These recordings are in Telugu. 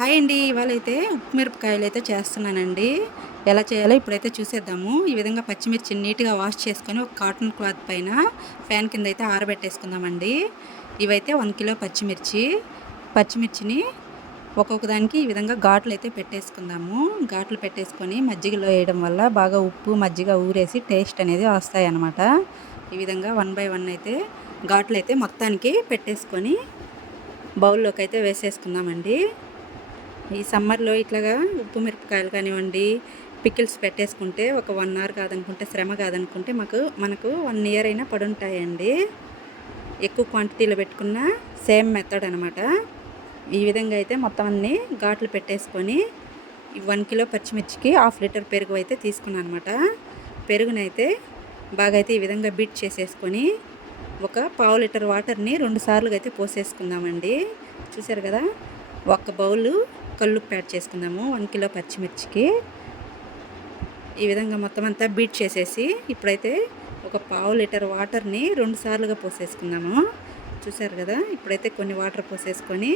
హాయ్ అండి. ఇవాళ అయితే ఉప్పు మిరపకాయలు అయితే చేస్తున్నానండి. ఎలా చేయాలో ఇప్పుడైతే చూసేద్దాము. ఈ విధంగా పచ్చిమిర్చి నీట్గా వాష్ చేసుకొని ఒక కాటన్ క్లాత్ పైన ఫ్యాన్ కింద అయితే ఆరబెట్టేసుకుందామండి. ఇవైతే వన్ కిలో పచ్చిమిర్చి. పచ్చిమిర్చిని ఒక్కొక్క దానికి ఈ విధంగా ఘాట్లు అయితే పెట్టేసుకుందాము. ఘాట్లు పెట్టేసుకొని మజ్జిగలో వేయడం వల్ల బాగా ఉప్పు మజ్జిగ ఊరేసి టేస్ట్ అనేది వస్తాయి అన్నమాట ఈ విధంగా వన్ బై వన్ అయితే ఘాట్లు అయితే మొత్తానికి పెట్టేసుకొని బౌల్లోకి అయితే వేసేసుకుందామండి. ఈ సమ్మర్లో ఇట్లాగా ఉప్పు మిరపకాయలు కానివ్వండి పికిల్స్ పెట్టేసుకుంటే ఒక వన్ అవర్ కాదనుకుంటే శ్రమ కాదనుకుంటే మాకు మనకు వన్ ఇయర్ అయినా పడుంటాయండి. ఎక్కువ క్వాంటిటీలో పెట్టుకున్న సేమ్ మెథడ్ అనమాట ఈ విధంగా అయితే మొత్తం అన్ని ఘాట్లు పెట్టేసుకొని వన్ కిలో పచ్చిమిర్చికి హాఫ్ లీటర్ పెరుగు అయితే తీసుకున్నాను అనమాట పెరుగునైతే బాగా అయితే ఈ విధంగా బీట్ చేసేసుకొని ఒక పావు లీటర్ వాటర్ని రెండు సార్లుగా అయితే పోసేసుకుందామండి. చూసారు కదా? ఒక బౌలు కల్లుప్పు యాడ్ చేసుకుందాము. వన్ కిలో పచ్చిమిర్చికి. ఈ విధంగా మొత్తం అంతా బీట్ చేసేసి ఇప్పుడైతే ఒక పావు లీటర్ వాటర్ని రెండు సార్లుగా పోసేసుకుందాము. చూసారు కదా? ఇప్పుడైతే కొన్ని వాటర్ పోసేసుకొని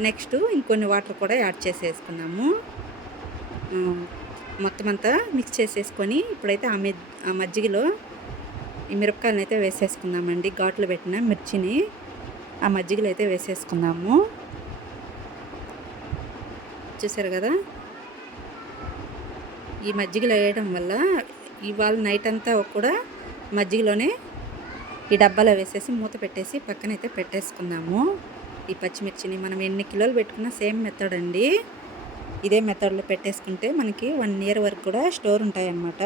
నెక్స్ట్ ఇంకొన్ని వాటర్ కూడా యాడ్ చేసేసుకున్నాము మొత్తం అంతా మిక్స్ చేసేసుకొని ఇప్పుడైతే ఆ ఆ మజ్జిగలో ఈ మిరపకాయలను అయితే వేసేసుకుందామండి. ఘాట్లు పెట్టిన మిర్చిని ఆ మజ్జిగలో అయితే వేసేసుకుందాము. చూసారు కదా? ఈ మజ్జిగలో వేయడం వల్ల ఇవాళ నైట్ అంతా కూడా మజ్జిగలోనే ఈ డబ్బాలో వేసేసి మూత పెట్టేసి పక్కనైతే పెట్టేసుకున్నాము ఈ పచ్చిమిర్చిని మనం ఎన్ని కిలోలు పెట్టుకున్నా సేమ్ మెథడ్ అండి. ఇదే మెథడ్లో పెట్టేసుకుంటే మనకి వన్ ఇయర్ వరకు కూడా స్టోర్ ఉంటాయన్నమాట.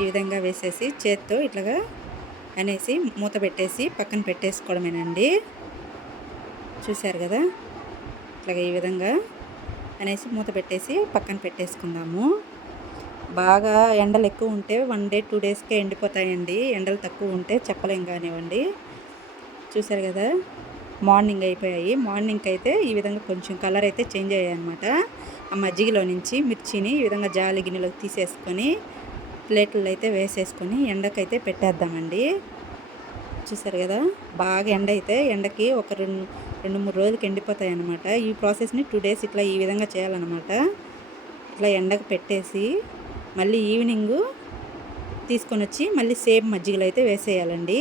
ఈ విధంగా వేసేసి చేత్తో ఇట్లాగా అనేసి మూత పెట్టేసి పక్కన పెట్టేసుకోవడమేనండి. చూశారు కదా? ఇట్లాగా ఈ విధంగా అనేసి మూత పెట్టేసి పక్కన పెట్టేసుకుందాము. బాగా ఎండలు ఎక్కువ ఉంటే వన్ డే టూ డేస్కే ఎండిపోతాయండి. ఎండలు తక్కువ ఉంటే చెప్పలేం కానివ్వండి. చూసారు కదా? మార్నింగ్ అయిపోయాయి. మార్నింగ్కి అయితే ఈ విధంగా కొంచెం కలర్ అయితే చేంజ్ అయ్యాయి అనమాట ఆ మజ్జిగలో నుంచి మిర్చిని ఈ విధంగా జాలి గిన్నెలోకి తీసేసుకొని ప్లేట్లు అయితే వేసేసుకొని ఎండకైతే పెట్టేద్దామండి. చూసారు కదా? బాగా ఎండ అయితే ఎండకి ఒక రెండు రెండు మూడు రోజులకి ఎండిపోతాయి అనమాట ఈ ప్రాసెస్ని టూ డేస్ ఇట్లా ఈ విధంగా చేయాలన్నమాట. ఇట్లా ఎండకు పెట్టేసి మళ్ళీ ఈవినింగు తీసుకొని వచ్చి మళ్ళీ సేమ్ మజ్జిగలు అయితే వేసేయాలండి.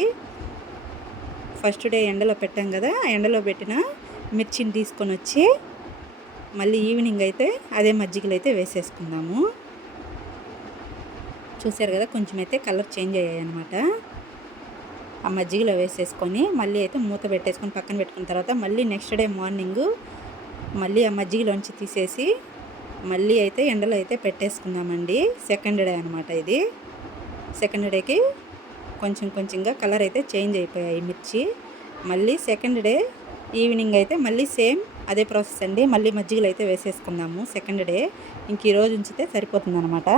ఫస్ట్ డే ఎండలో పెట్టాం కదా ఎండలో పెట్టిన మిర్చిని తీసుకొని వచ్చి మళ్ళీ ఈవినింగ్ అయితే అదే మజ్జిగలు అయితే వేసేసుకుందాము. చూసారు కదా కొంచెం అయితే కలర్ చేంజ్ అయ్యాయి అనమాట ఆ మజ్జిగలో వేసేసుకొని మళ్ళీ అయితే మూత పెట్టేసుకొని పక్కన పెట్టుకున్న తర్వాత మళ్ళీ నెక్స్ట్ డే మార్నింగ్ మళ్ళీ ఆ మజ్జిగలోంచి తీసేసి మళ్ళీ అయితే ఎండలో అయితే పెట్టేసుకుందామండి. సెకండ్ డే అనమాట ఇది. సెకండ్ డేకి కొంచెం కొంచెంగా కలర్ అయితే చేంజ్ అయిపోయాయి మిర్చి. మళ్ళీ సెకండ్ డే ఈవినింగ్ అయితే మళ్ళీ సేమ్ అదే ప్రాసెస్ అండి. మళ్ళీ మజ్జిగలు అయితే వేసేసుకుందాము. సెకండ్ డే ఇంక ఈరోజు ఉంచితే సరిపోతుంది అనమాట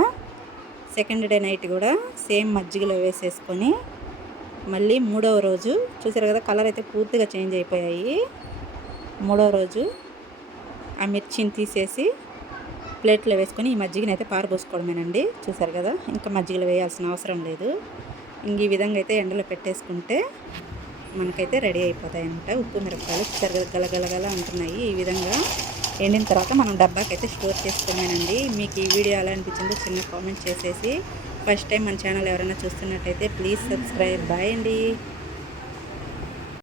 సెకండ్ డే నైట్ కూడా సేమ్ మజ్జిగలో వేసేసుకొని మళ్ళీ మూడవ రోజు. చూసారు కదా కలర్ అయితే పూర్తిగా చేంజ్ అయిపోయాయి. మూడవ రోజు ఆ మిర్చిని తీసేసి ప్లేట్లో వేసుకొని ఈ మజ్జిగని అయితే పారబోసుకోవడమేనండి. చూసారు కదా ఇంకా మజ్జిగలు వేయాల్సిన అవసరం లేదు. ఇంక ఈ విధంగా అయితే ఎండలో పెట్టేసుకుంటే మనకైతే రెడీ అయిపోతాయి అనమాట ఉప్పు మిరపకాయలు. చూసారు కదా గలగలగల అంటున్నాయి. ఈ విధంగా ఎండిన తర్వాత మనం డబ్బాకి అయితే స్టోర్ చేసుకున్నానండి. మీకు ఈ వీడియో ఎలా అనిపించిందో చిన్న కామెంట్ చేసేసి. ఫస్ట్ టైం మన ఛానల్ ఎవరైనా చూస్తున్నట్టయితే ప్లీజ్ సబ్స్క్రైబ్. బాయ్ అండి.